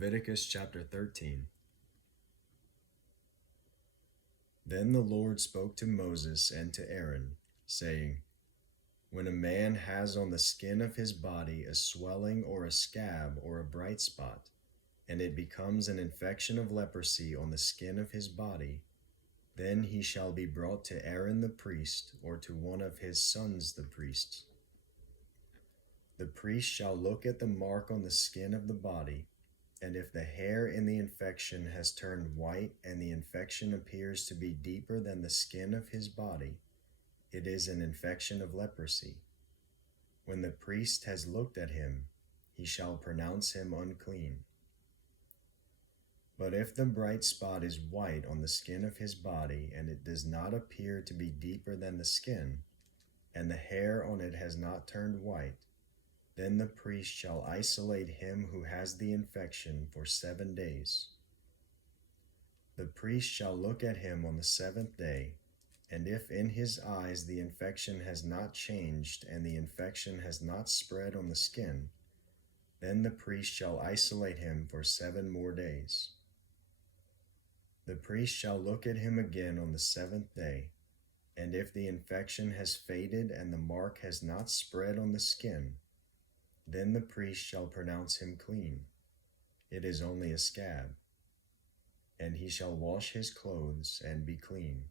Leviticus chapter 13. Then the Lord spoke to Moses and to Aaron, saying, When a man has on the skin of his body a swelling or a scab or a bright spot, and it becomes an infection of leprosy on the skin of his body, then he shall be brought to Aaron the priest, or to one of his sons the priests. The priest shall look at the mark on the skin of the body, and if the hair in the infection has turned white and the infection appears to be deeper than the skin of his body, it is an infection of leprosy. When the priest has looked at him, he shall pronounce him unclean. But if the bright spot is white on the skin of his body, and it does not appear to be deeper than the skin, and the hair on it has not turned white, then the priest shall isolate him who has the infection for 7 days. The priest shall look at him on the 7th day, and if in his eyes the infection has not changed and the infection has not spread on the skin, then the priest shall isolate him for 7 more days. The priest shall look at him again on the 7th day, and if the infection has faded and the mark has not spread on the skin, then the priest shall pronounce him clean. It is only a scab. And he shall wash his clothes and be clean.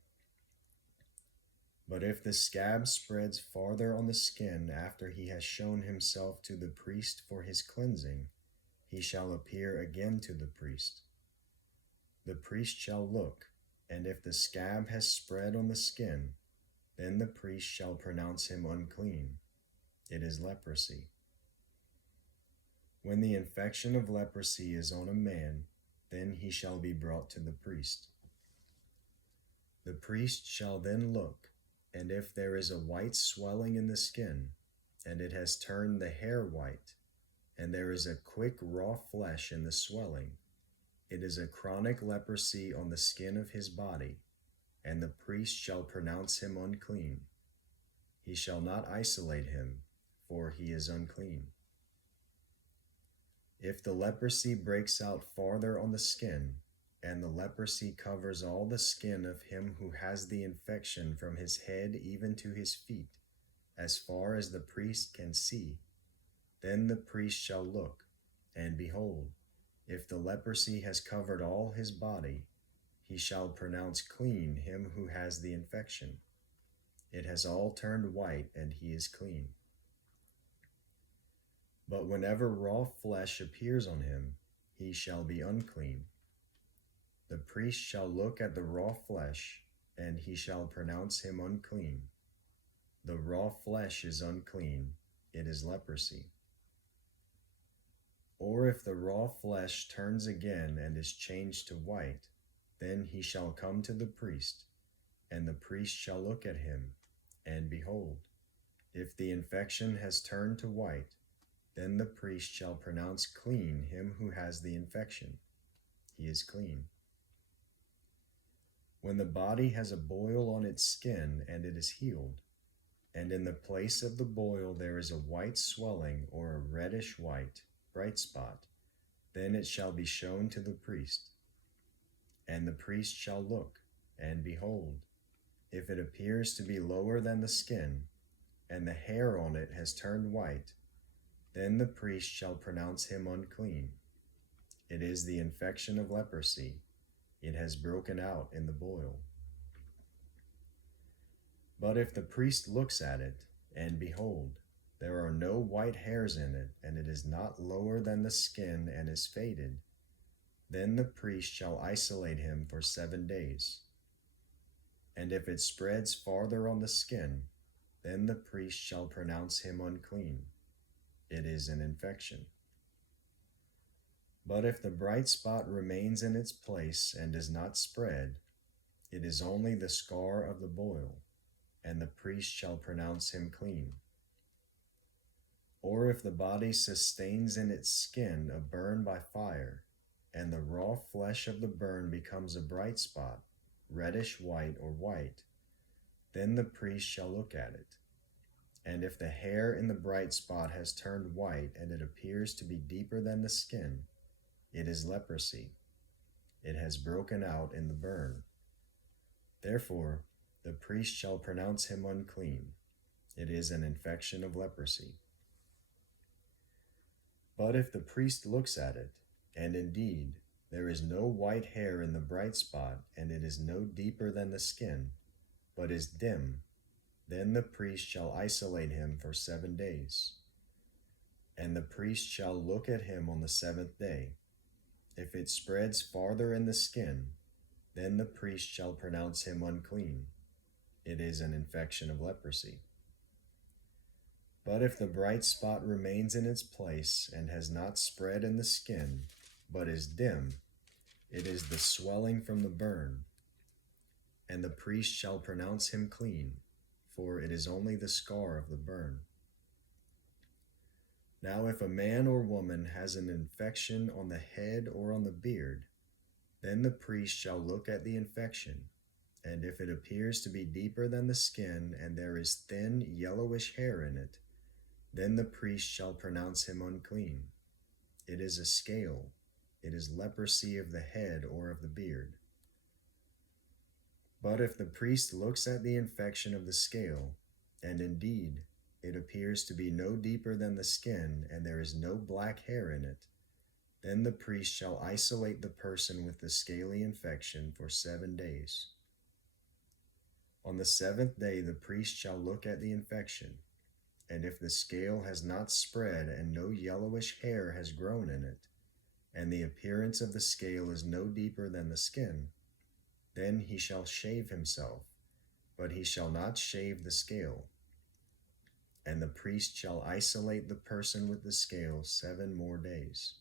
But if the scab spreads farther on the skin after he has shown himself to the priest for his cleansing, he shall appear again to the priest. The priest shall look, and if the scab has spread on the skin, then the priest shall pronounce him unclean. It is leprosy. When the infection of leprosy is on a man, then he shall be brought to the priest. The priest shall then look, and if there is a white swelling in the skin, and it has turned the hair white, and there is a quick raw flesh in the swelling, it is a chronic leprosy on the skin of his body, and the priest shall pronounce him unclean. He shall not isolate him, for he is unclean. If the leprosy breaks out farther on the skin, and the leprosy covers all the skin of him who has the infection from his head even to his feet, as far as the priest can see, then the priest shall look, and behold, if the leprosy has covered all his body, he shall pronounce clean him who has the infection. It has all turned white, and he is clean. But whenever raw flesh appears on him, he shall be unclean. The priest shall look at the raw flesh, and he shall pronounce him unclean. The raw flesh is unclean, it is leprosy. Or if the raw flesh turns again and is changed to white, then he shall come to the priest, and the priest shall look at him, and behold, if the infection has turned to white, then the priest shall pronounce clean him who has the infection. He is clean. When the body has a boil on its skin and it is healed, and in the place of the boil there is a white swelling or a reddish white, bright spot, then it shall be shown to the priest. And the priest shall look, and behold, if it appears to be lower than the skin, and the hair on it has turned white, then the priest shall pronounce him unclean. It is the infection of leprosy. It has broken out in the boil. But if the priest looks at it, and behold, there are no white hairs in it, and it is not lower than the skin and is faded, then the priest shall isolate him for 7 days. And if it spreads farther on the skin, then the priest shall pronounce him unclean. It is an infection. But if the bright spot remains in its place and does not spread, it is only the scar of the boil, and the priest shall pronounce him clean. Or if the body sustains in its skin a burn by fire, and the raw flesh of the burn becomes a bright spot, reddish white or white, then the priest shall look at it. And if the hair in the bright spot has turned white and it appears to be deeper than the skin, It is leprosy. It has broken out in the burn. Therefore, the priest shall pronounce him unclean. It is an infection of leprosy. But if the priest looks at it, and indeed there is no white hair in the bright spot, and it is no deeper than the skin, but is dim, then the priest shall isolate him for 7 days. And the priest shall look at him on the 7th day. If it spreads farther in the skin, then the priest shall pronounce him unclean. It is an infection of leprosy. But if the bright spot remains in its place and has not spread in the skin, but is dim, it is the swelling from the burn. And the priest shall pronounce him clean, for it is only the scar of the burn. Now if a man or woman has an infection on the head or on the beard, then the priest shall look at the infection, and if it appears to be deeper than the skin and there is thin yellowish hair in it, then the priest shall pronounce him unclean. It is a scale. It is leprosy of the head or of the beard. But if the priest looks at the infection of the scale, and indeed it appears to be no deeper than the skin and there is no black hair in it, then the priest shall isolate the person with the scaly infection for 7 days. On the 7th day the priest shall look at the infection, and if the scale has not spread and no yellowish hair has grown in it, and the appearance of the scale is no deeper than the skin, then he shall shave himself, but he shall not shave the scale. And the priest shall isolate the person with the scale 7 more days.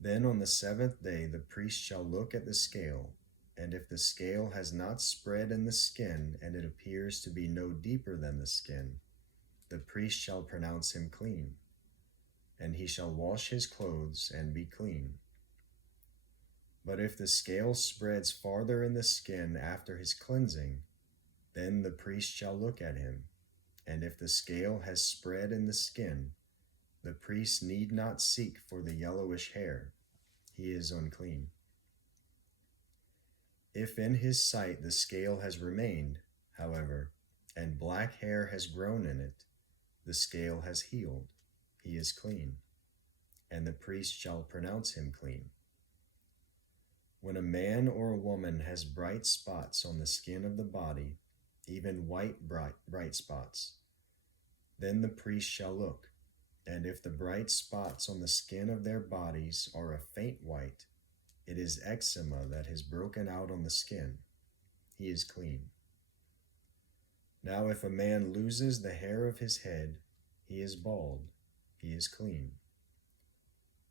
Then on the 7th day the priest shall look at the scale, and if the scale has not spread in the skin and it appears to be no deeper than the skin, the priest shall pronounce him clean, and he shall wash his clothes and be clean. But if the scale spreads farther in the skin after his cleansing, then the priest shall look at him, and if the scale has spread in the skin, the priest need not seek for the yellowish hair. He is unclean. If in his sight the scale has remained, however, and black hair has grown in it, the scale has healed. He is clean, and the priest shall pronounce him clean. When a man or a woman has bright spots on the skin of the body, even white bright spots, then the priest shall look, and if the bright spots on the skin of their bodies are a faint white, it is eczema that has broken out on the skin. He is clean. Now if a man loses the hair of his head, he is bald. He is clean.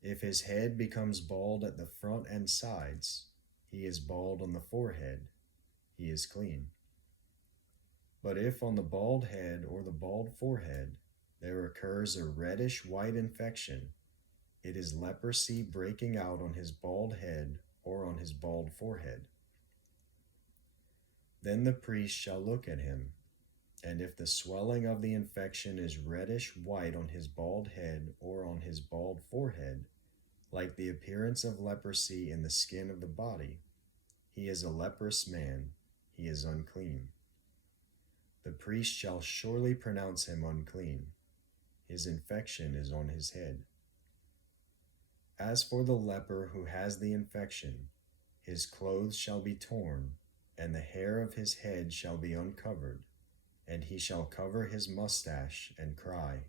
If his head becomes bald at the front and sides, he is bald on the forehead. He is clean. But if on the bald head or the bald forehead there occurs a reddish-white infection, it is leprosy breaking out on his bald head or on his bald forehead. Then the priest shall look at him, and if the swelling of the infection is reddish-white on his bald head or on his bald forehead, like the appearance of leprosy in the skin of the body, he is a leprous man. He is unclean. The priest shall surely pronounce him unclean. His infection is on his head. As for the leper who has the infection, his clothes shall be torn, and the hair of his head shall be uncovered, and he shall cover his mustache and cry,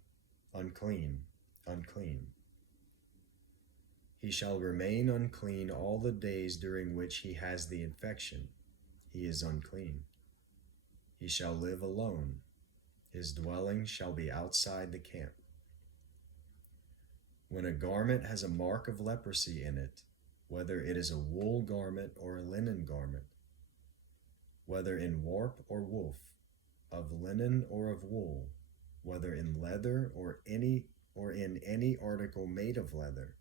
"Unclean, unclean." He shall remain unclean all the days during which he has the infection. He is unclean. He shall live alone. His dwelling shall be outside the camp. When a garment has a mark of leprosy in it, whether it is a wool garment or a linen garment, whether in warp or woof, of linen or of wool, whether in leather or in any article made of leather,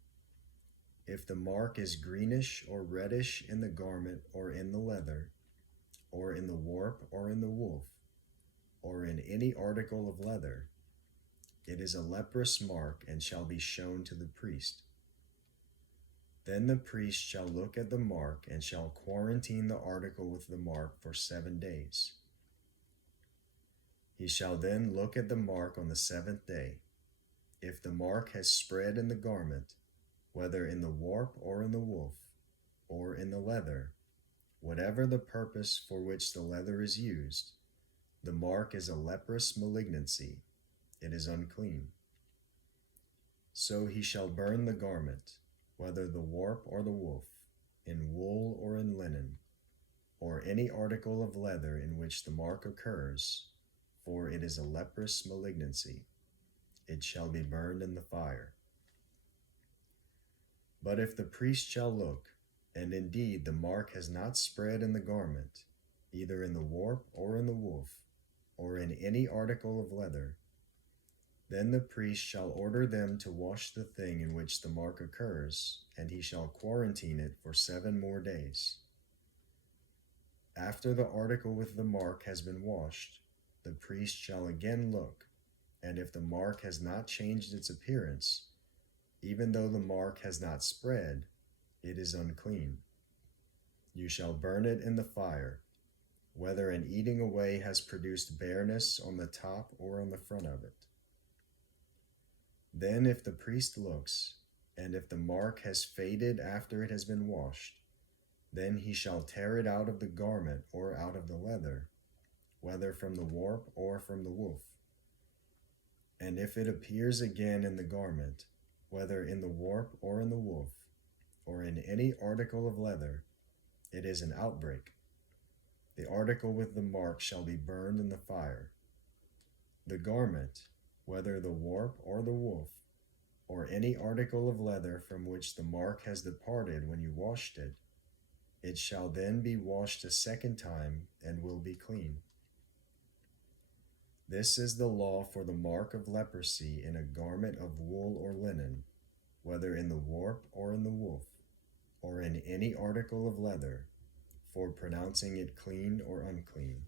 if the mark is greenish or reddish in the garment or in the leather, or in the warp or in the woof, or in any article of leather, it is a leprous mark and shall be shown to the priest. Then the priest shall look at the mark and shall quarantine the article with the mark for 7 days. He shall then look at the mark on the 7th day. If the mark has spread in the garment, whether in the warp or in the woof, or in the leather, whatever the purpose for which the leather is used, the mark is a leprous malignancy. It is unclean. So he shall burn the garment, whether the warp or the woof, in wool or in linen, or any article of leather in which the mark occurs, for it is a leprous malignancy. It shall be burned in the fire. But if the priest shall look, and indeed the mark has not spread in the garment, either in the warp or in the woof, or in any article of leather, then the priest shall order them to wash the thing in which the mark occurs, and he shall quarantine it for 7 more days. After the article with the mark has been washed, the priest shall again look, and if the mark has not changed its appearance, even though the mark has not spread, it is unclean. You shall burn it in the fire, whether an eating away has produced bareness on the top or on the front of it. Then if the priest looks, and if the mark has faded after it has been washed, then he shall tear it out of the garment or out of the leather, whether from the warp or from the woof. And if it appears again in the garment, whether in the warp or in the woof, or in any article of leather, it is an outbreak. The article with the mark shall be burned in the fire. The garment, whether the warp or the woof, or any article of leather from which the mark has departed when you washed it, it shall then be washed a 2nd time and will be clean. This is the law for the mark of leprosy in a garment of wool or linen, whether in the warp or in the woof, or in any article of leather, for pronouncing it clean or unclean.